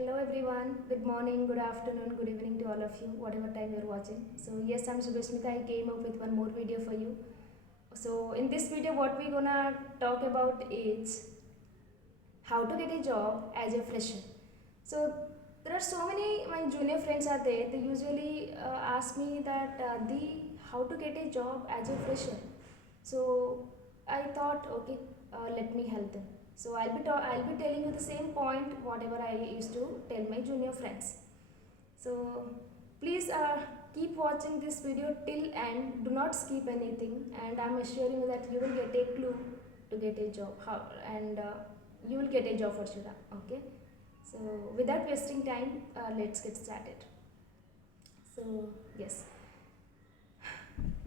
Hello everyone, good morning, good afternoon, good evening to all of you, whatever time you're watching. So yes, I'm Subhasmita. I came up with one more video for you. So in this video, what we're gonna talk about is how to get a job as a fresher. So there are so many my junior friends are there. They usually ask me that the how to get a job as a fresher. So I thought, okay, let me help them. So I'll be telling you the same point whatever I used to tell my junior friends. So please keep watching this video till end. Do not skip anything, and I'm assuring you that you will get a clue to get a job. How and you will get a job for sure. Okay. So without wasting time, let's get started. So yes,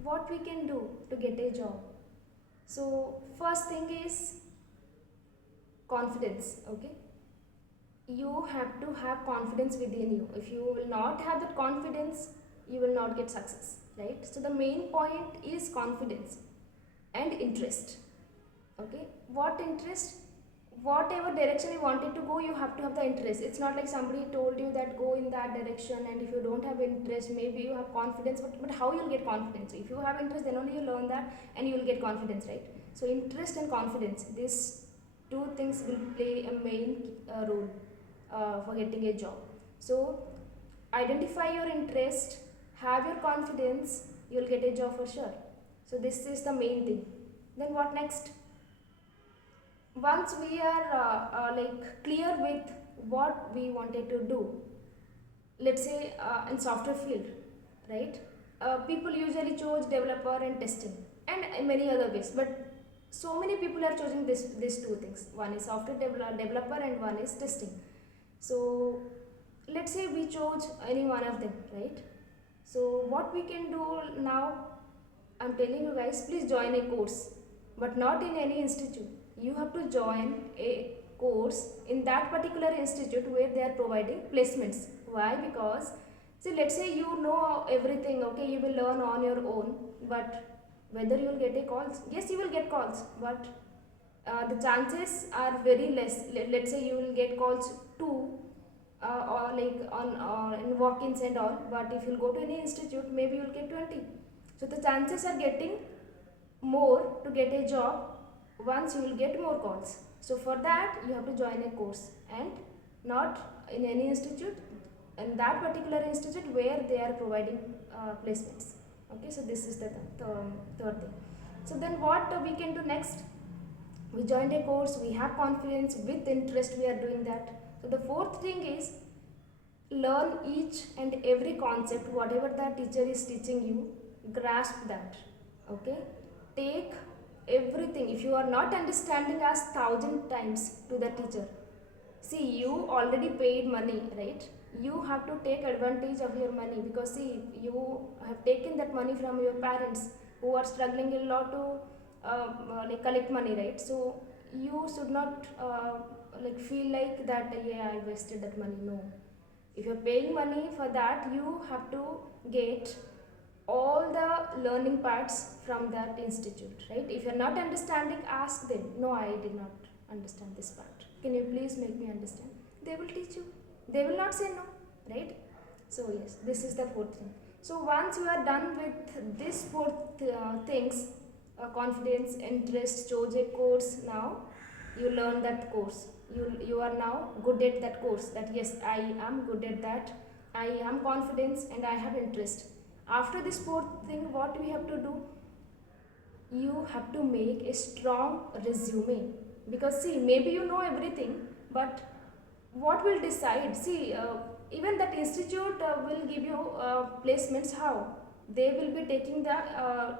what we can do to get a job. So first thing is confidence. Okay, you have to have confidence within you. If you will not have that confidence, you will not get success, right? So the main point is confidence and interest. Okay, what interest? Whatever direction you wanted to go, you have to have the interest. It's not like somebody told you that go in that direction, and if you don't have interest, maybe you have confidence, but how you'll get confidence? If you have interest, then only you learn that and you will get confidence, right? So interest and confidence, these two things will play a main role for getting a job. So identify your interest, have your confidence, you'll get a job for sure. So this is the main thing. Then what next? Once we are like clear with what we wanted to do, let's say in software field, right? People usually choose developer and testing and many other ways, but so many people are choosing these two things. One is software developer and one is testing. So let's say we chose any one of them, right? So what we can do now, I'm telling you guys, please join a course, but not in any institute. You have to join a course in that particular institute where they are providing placements. Why? Because see, let's say you know everything, okay, you will learn on your own, but whether you will get a calls, yes, you will get calls, but the chances are very less. Let's say you will get calls two or like on in walk-ins and all, but if you'll go to any institute, maybe you'll get 20. So the chances are getting more to get a job once you will get more calls. So for that you have to join a course, and not in any institute, in that particular institute where they are providing placements. Okay, so this is the third thing. So then what we can do next? We joined a course, we have confidence, with interest we are doing that. So the fourth thing is learn each and every concept whatever the teacher is teaching you, grasp that. Okay, take everything. If you are not understanding, ask 1,000 times to the teacher. See, you already paid money, right? You have to take advantage of your money, because see, you have taken that money from your parents who are struggling a lot to like collect money, right? So you should not like feel like that, yeah, I wasted that money. No, if you're paying money for that, you have to get all the learning parts from that institute, right? If you're not understanding, ask them, no, I did not understand this part, can you please make me understand? They will teach you. They will not say no, right? So yes, this is the fourth thing. So once you are done with this fourth things, confidence, interest, chose a course, now you learn that course. You are now good at that course, that yes, I am good at that, I am confidence and I have interest. After this fourth thing, what we have to do? You have to make a strong resume, because see, maybe you know everything, but what will decide? See, even that institute will give you placements. How? They will be taking the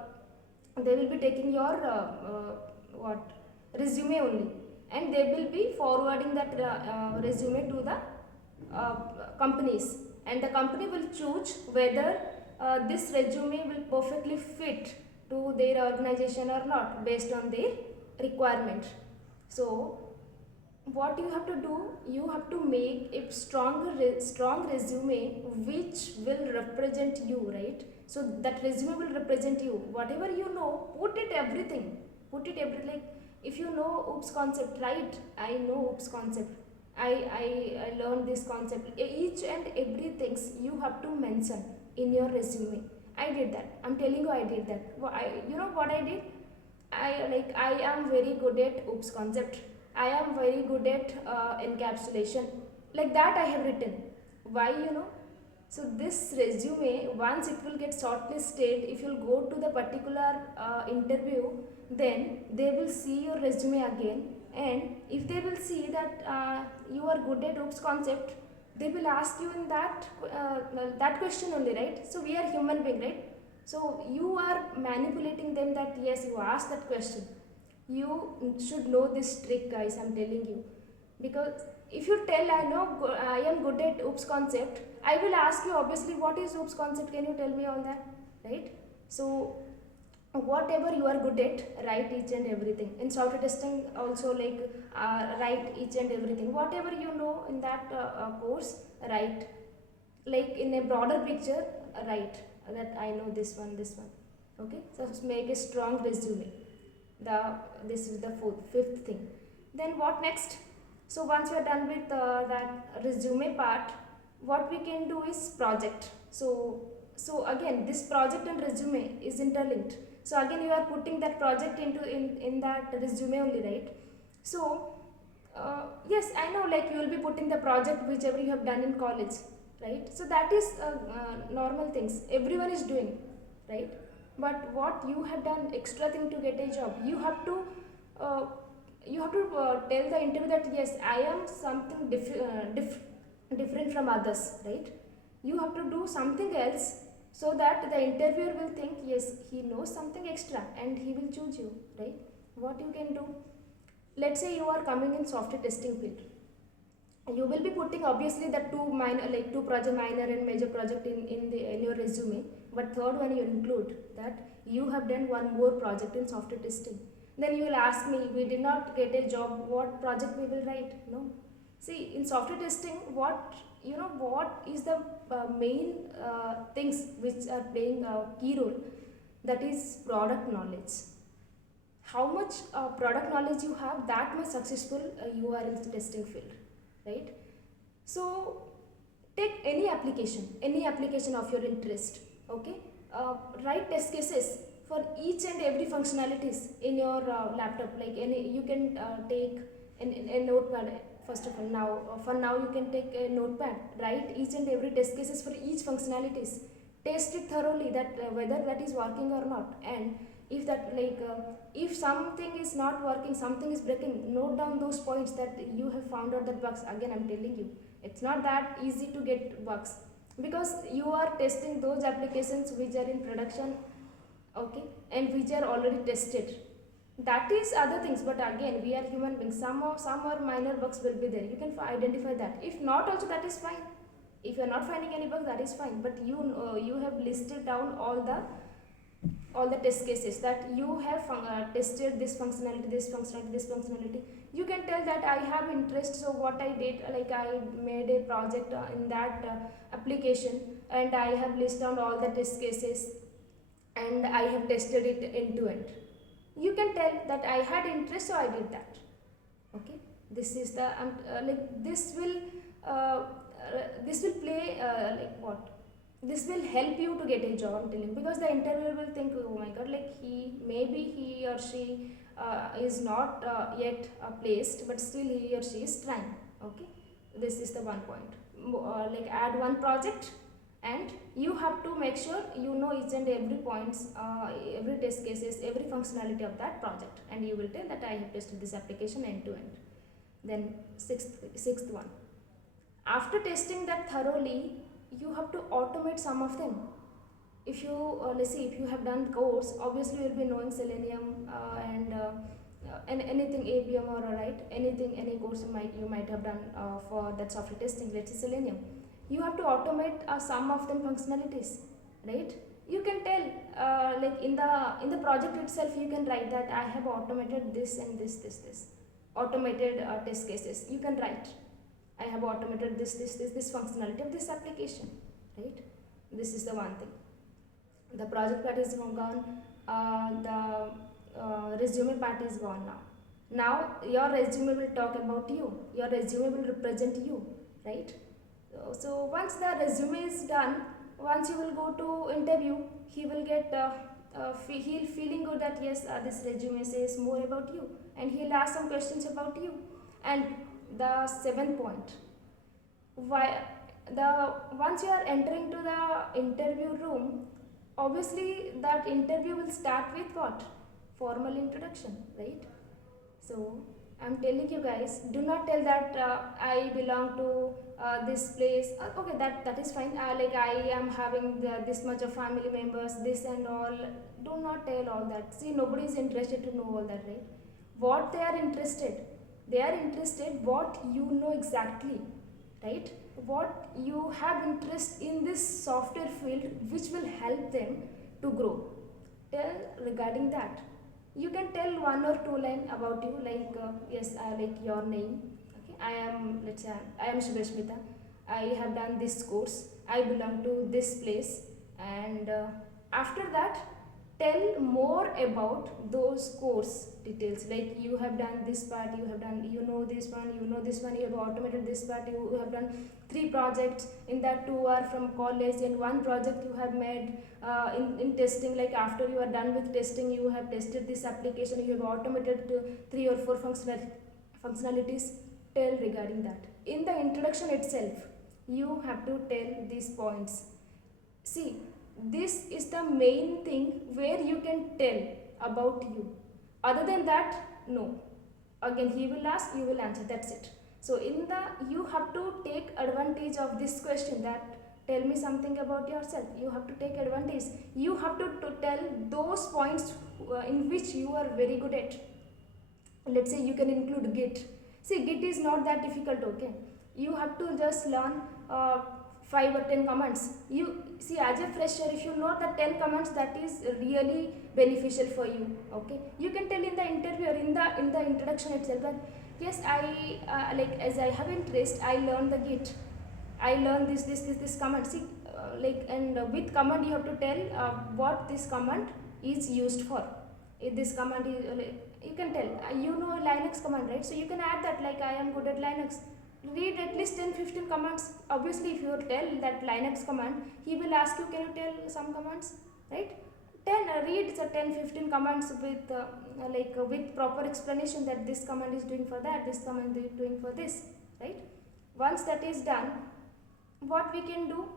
they will be taking your what resume only, and they will be forwarding that resume to the uh, companies, and the company will choose whether this resume will perfectly fit to their organization or not, based on their requirement. So what you have to do, you have to make a strong resume which will represent you, right? So that resume will represent you. Whatever you know, put it everything. Put it every, like if you know oops concept, right? I know oops concept. I learned this concept. Each and every things you have to mention in your resume. I did that. I'm telling you, I did that. You know what I did? I am very good at oops concept. I am very good at encapsulation. Like that I have written. Why, you know? So this resume, once it will get shortlisted, if you'll go to the particular interview, then they will see your resume again, and if they will see that you are good at oops concept, they will ask you in that question only, right? So we are human being, right? So you are manipulating them that yes, you asked that question. You should know this trick, guys. I'm telling you, because if you tell I am good at oops concept, I will ask you obviously what is oops concept. Can you tell me all that, right? So whatever you are good at, write each and everything. In software testing also, like write each and everything whatever you know in that course, write. Like in a broader picture, write that I know this one. Okay, so just make a strong resume. the this is the fifth thing. Then what next? So once we are done with that resume part, what we can do is project. So again, this project and resume is interlinked. So again, you are putting that project in that resume only, right? So yes, I know, like you will be putting the project whichever you have done in college, right? So that is normal things everyone is doing, right? But what you have done extra thing to get a job, uh, tell the interview that yes, I am something different from others, right? You have to do something else, so that the interviewer will think yes, he knows something extra and he will choose you, right? What you can do, let's say you are coming in software testing field, you will be putting obviously the two minor, like two project, minor and major project in your resume. But third one, you include that you have done one more project in software testing. Then you will ask me, we did not get a job, what project we will write? No. See, in software testing, what is the main things which are playing a key role? That is product knowledge. How much product knowledge you have, that much successful you are in the testing field, right? So take any application of your interest. Okay, write test cases for each and every functionalities in your laptop. Like any, you can take a notepad. First of all, now for now you can take a notepad, write each and every test cases for each functionalities, test it thoroughly that whether that is working or not. And if that, like if something is not working, something is breaking, note down those points that you have found out that bugs. Again, I'm telling you, it's not that easy to get bugs, because you are testing those applications which are in production, okay, and which are already tested. That is other things, but again, we are human beings. Some or minor bugs will be there, you can identify that. If not also, that is fine. If you are not finding any bugs, that is fine. But you have listed down all the test cases that you have tested this functionality, this functionality, this functionality. You can tell that I have interest, so what I did, like I made a project in that application, and I have listed down all the test cases, and I have tested it end to end. You can tell that I had interest, so I did that. Okay, this is the like this will play like what, this will help you to get a job, I'm telling, because the interviewer will think, oh my god, like he or she is not yet placed, but still he or she is trying. Okay, this is the one point. Like add one project, and you have to make sure you know each and every points, every test cases, every functionality of that project, and you will tell that I have tested this application end to end. Then sixth one, after testing that thoroughly, you have to automate some of them. If you let's see, if you have done course, obviously you will be knowing Selenium and anything APM, or right, anything, any course you might have done for that software testing, let's say Selenium. You have to automate some of them functionalities, right? You can tell like in the project itself, you can write that I have automated this and this automated test cases. You can write, I have automated this functionality of this application, right? This is the one thing. The project part is gone, the resume part is gone now. Now your resume will talk about you, your resume will represent you, right? So once the resume is done, once you will go to interview, he will get he'll feeling good that yes, this resume says more about you, and he'll ask some questions about you. And the seventh point, why the once you are entering to the interview room, obviously that interview will start with what? Formal introduction, right? So I'm telling you guys, do not tell that I belong to this place. Okay, that is fine. Like I am having this much of family members, this and all. Do not tell all that. See, nobody is interested to know all that, right? What they are interested what you know exactly, right? What you have interest in this software field, which will help them to grow. Tell regarding that. You can tell one or two line about you, like yes, I like your name. Okay, I am, let's say I am Shubhashmita. I have done this course, I belong to this place. And after that, tell more about those course details, like you have done this part, you have done, you know this one, you know this one, you have automated this part, you have done three projects, in that two are from college and one project you have made in testing, like after you are done with testing, you have tested this application, you have automated three or four functionalities. Tell regarding that in the introduction itself. You have to tell these points. See, this is the main thing where you can tell about you. Other than that, no. Again, he will ask, you will answer. That's it. So in the, you have to take advantage of this question, that tell me something about yourself. You have to take advantage. You have to tell those points in which you are very good at. Let's say you can include Git. See, Git is not that difficult, okay? You have to just learn 5 or 10 commands. You see, as a fresher, if you know the 10 commands, that is really beneficial for you, okay? You can tell in the interview or in the introduction itself that yes, I like, as I have interest, I learned the Git, I learned this command. See, like, and with command you have to tell what this command is used for. If this command is you can tell you know Linux command, right? So you can add that, like I am good at Linux. Read at least 10-15 commands. Obviously, if you tell that Linux command, he will ask you, can you tell some commands, right? 10 read the 10-15 commands with with proper explanation that this command is doing for that, this command is doing for this, right? Once that is done, what we can do,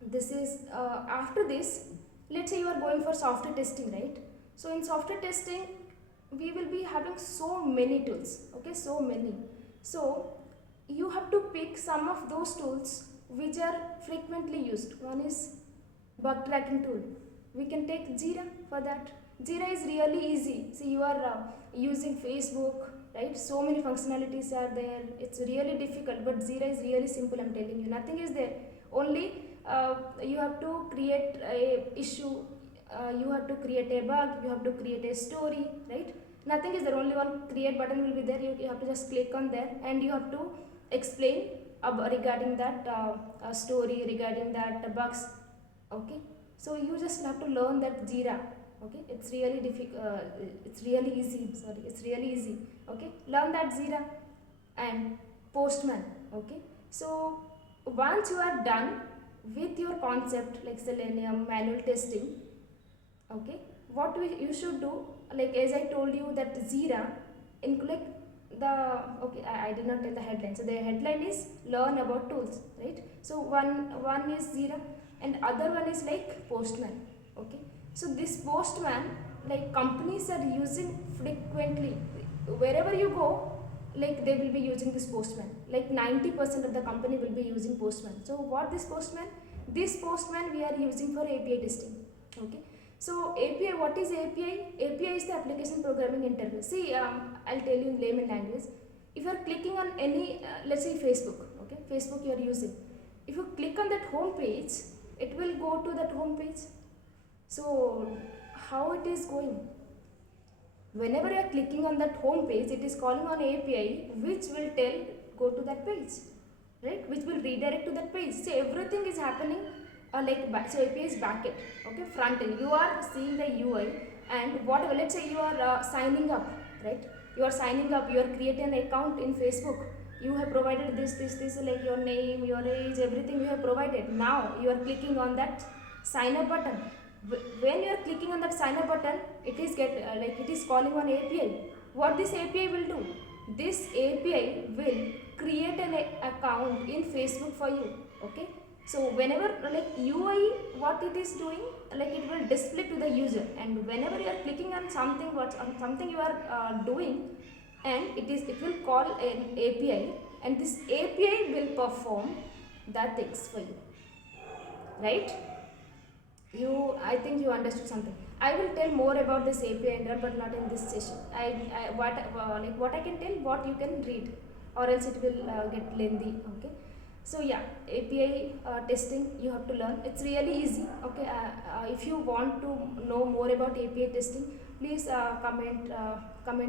this is after this, let's say you are going for software testing, right? So in software testing, we will be having so many tools, okay, so many. So you have to pick some of those tools which are frequently used. One is bug tracking tool. We can take Jira for that. Jira is really easy. See, you are using Facebook, right? So many functionalities are there. It's really difficult, but Jira is really simple. I'm telling you, nothing is there. Only you have to create a issue. You have to create a bug. You have to create a story, right? Nothing is there. Only one create button will be there. You have to just click on there, and you have to explain regarding that story, regarding that bugs, okay? So you just have to learn that Jira, okay? It's really difficult, it's really easy, sorry, it's really easy, okay? Learn that Jira. And Postman, okay? So once you are done with your concept like Selenium, manual testing, okay, what you should do, like as I told you that Jira include the, okay, I did not tell the headline. So the headline is learn about tools, right? So one is Jira and other one is like Postman, okay? So this Postman, like companies are using frequently. Wherever you go, like they will be using this Postman. Like 90% of the company will be using Postman. So what this Postman? This Postman we are using for API testing, okay? So API, what is API? API is the application programming interface. See, I'll tell you in layman language. If you are clicking on any, let's say Facebook, okay, Facebook you are using. If you click on that home page, it will go to that home page. So how it is going? Whenever you are clicking on that home page, it is calling on API, which will tell go to that page, right? Which will redirect to that page. So everything is happening so API is backend, okay, front end. You are seeing the UI and whatever. Let's say you are signing up, right? you are signing up, you are creating an account in Facebook, you have provided this like your name, your age, everything you have provided. Now you are clicking on that sign up button. When you are clicking on that sign up button, it is like it is calling on API. What this API will do, this API will create an account in Facebook for you. Okay, so whenever like UI, what it is doing, like it will display to the user, and whenever you are clicking on something, something you are doing, and it will call an API, and this API will perform that things for you, right? I think you understood something. I will tell more about this API and all, but not in this session. What I can tell, what you can read, or else it will get lengthy. Okay, so yeah, API testing you have to learn. It's really easy. Okay, if you want to know more about API testing, please comment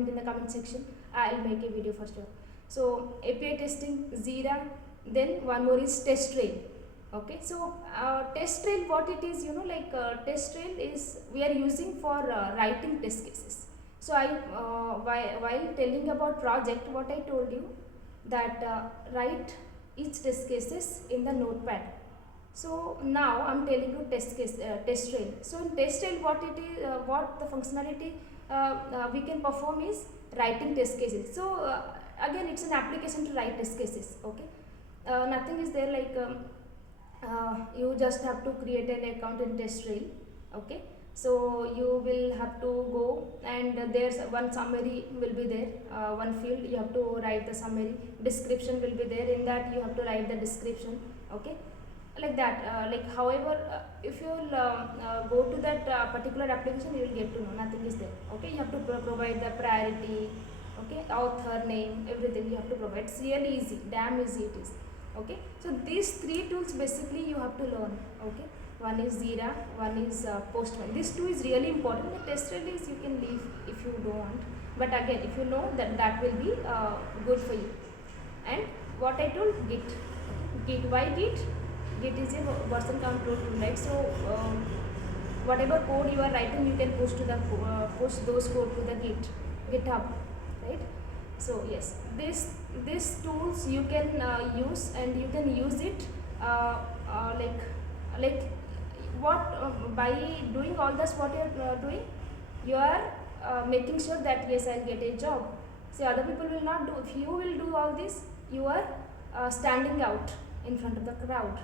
in the comment section. I'll make a video for sure. So API testing, Zira, then one more is TestRail. Okay, so TestRail, what it is, TestRail is we are using for writing test cases. So while telling about project, what I told you, that write each test cases in the notepad. So now I'm telling you TestRail. So in TestRail, what it is, what the functionality we can perform is writing test cases. So again, it's an application to write test cases. Okay, nothing is there like. You just have to create an account in TestRail. Okay, so you will have to go, and there's one summary will be there, one field you have to write the summary, description will be there, in that you have to write the description. Okay, like that, like however if you will go to that particular application, you will get to know nothing is there. Okay, you have to provide the priority, okay, author name, everything you have to provide. It's really easy, damn easy it is. Okay, so these three tools basically you have to learn. Okay, one is Zira, one is Postman. These two is really important. The TestRail is you can leave if you don't want, but again, if you know, that will be good for you. And what I told, Git, why Git? Git is a version control tool, right? So whatever code you are writing, you can push those code to the GitHub, right? So yes, these tools you can use, and you can use it like what by doing all this, what you are doing, you are making sure that yes, I'll get a job. See, other people will not do. If you will do all this, you are standing out in front of the crowd.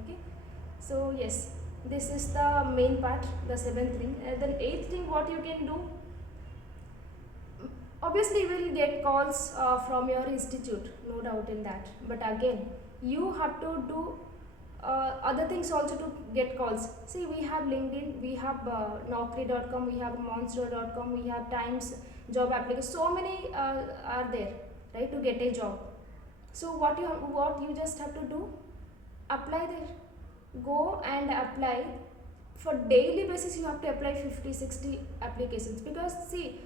Okay, so yes, this is the main part, the seventh thing. Then eighth thing, what you can do, obviously you will get calls from your institute, no doubt in that, but again, you have to do other things also to get calls. See, we have LinkedIn, we have Naukri.com, we have Monster.com, we have Times job applications. So many are there, right, to get a job. So what you just have to do, apply there. Go and apply. For daily basis, you have to apply 50-60 applications, because see,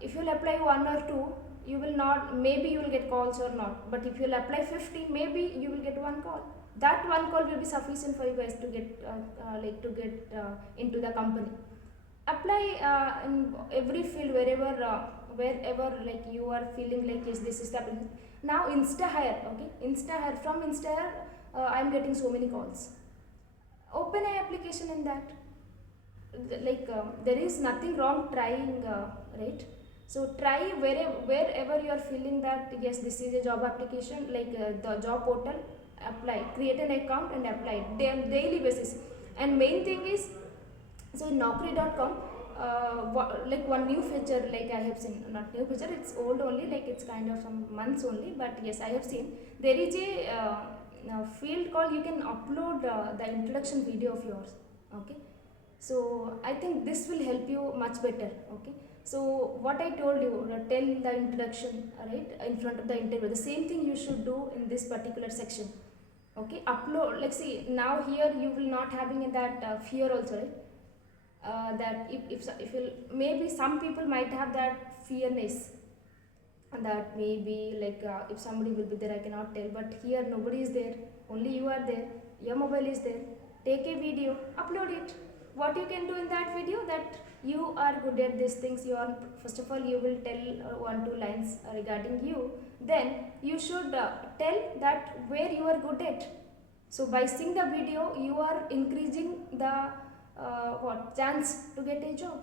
if you will apply one or two, you will not, maybe you will get calls or not, but if you will apply 50, maybe you will get one call. That one call will be sufficient for you guys to get into the company. Apply in every field, wherever like you are feeling like yes, this is the application. Now InstaHire, okay, InstaHire, from InstaHire I am getting so many calls. Open an application in that. Like there is nothing wrong trying, right? So try wherever you are feeling that yes, this is a job application, like the job portal, apply, create an account and apply daily basis. And main thing is, so in Naukri.com, like one new feature, like I have seen, not new feature, it's old only, like it's kind of some months only, but yes, I have seen there is a field called, you can upload the introduction video of yours. Okay, so I think this will help you much better. Okay, so what I told you, tell the introduction, right, in front of the interview, the same thing you should do in this particular section. Okay, upload, like see, now here you will not having that fear also, right? That if you, maybe some people might have that fearness, that maybe like if somebody will be there, I cannot tell, but here nobody is there, only you are there, your mobile is there, take a video, upload it. what you can do in that video, that you are good at these things, you are, first of all you will tell one two lines regarding you, then you should tell that where you are good at. So by seeing the video you are increasing the what chance to get a job.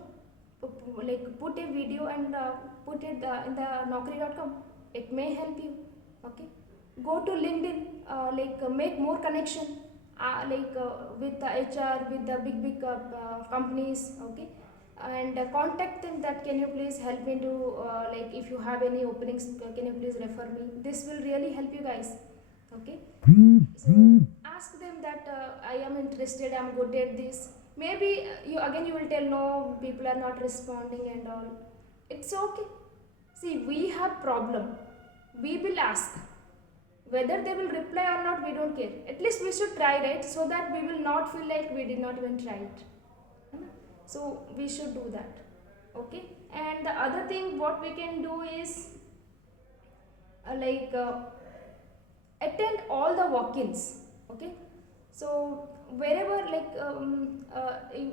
Like put a video and put it in the naukri.com, it may help you. Okay, go to LinkedIn, make more connection, with the HR, with the big companies. Okay, and contact them that can you please help me to if you have any openings, can you please refer me. This will really help you guys. Okay, so ask them that I am interested, I'm good at this. Maybe you will tell no, people are not responding and all. It's okay. See, we have problem, we will ask. Whether they will reply or not, we don't care. At least we should try, right? So that we will not feel like we did not even try it. So we should do that. Okay, and the other thing what we can do is uh, like uh, attend all the walk-ins. Okay, so wherever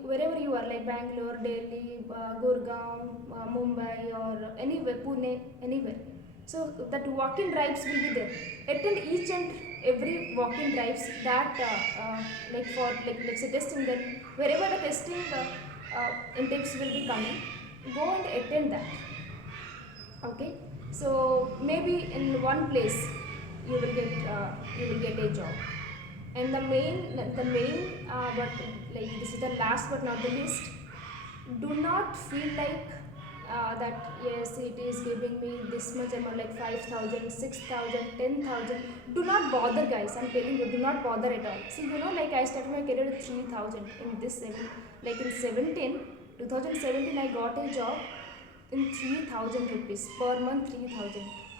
wherever you are, like Bangalore, Delhi, Gurgaon, Mumbai, or anywhere, Pune, anywhere, so that walk-in drives will be there. Attend each and every walk-in drives that for, like, let's say testing, then wherever the testing intakes will be coming, go and attend that. Okay, so maybe in one place you will get a job. And the main but like this is the last but not the least, do not feel like that yes, it is giving me this much amount, like 5,000, 6,000, 10,000. Do not bother, guys, I'm telling you, do not bother at all. See, like I started my career with 3,000 in this like in 2017 I got a job in 3,000 rupees per month. 3,000,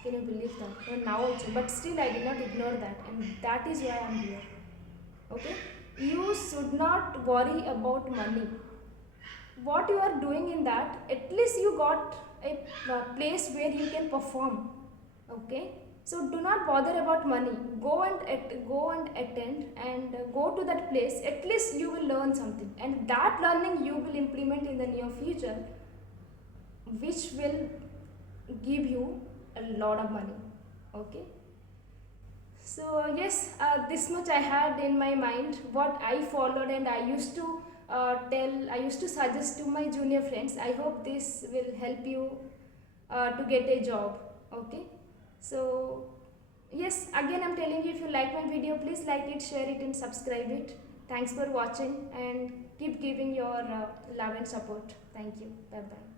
can you believe that? Even now also, but still I did not ignore that, and that is why I'm here. Okay, you should not worry about money. What you are doing in that, at least you got a place where you can perform. Okay, so do not bother about money. Go and attend and go to that place. At least you will learn something, and that learning you will implement in the near future, which will give you a lot of money. Okay, so yes, this much I had in my mind, what I followed, and I used to I used to suggest to my junior friends. I hope this will help you to get a job. Okay, so yes, again I'm telling you, if you like my video, please like it, share it, and subscribe it. Thanks for watching, and keep giving your love and support. Thank you. Bye bye.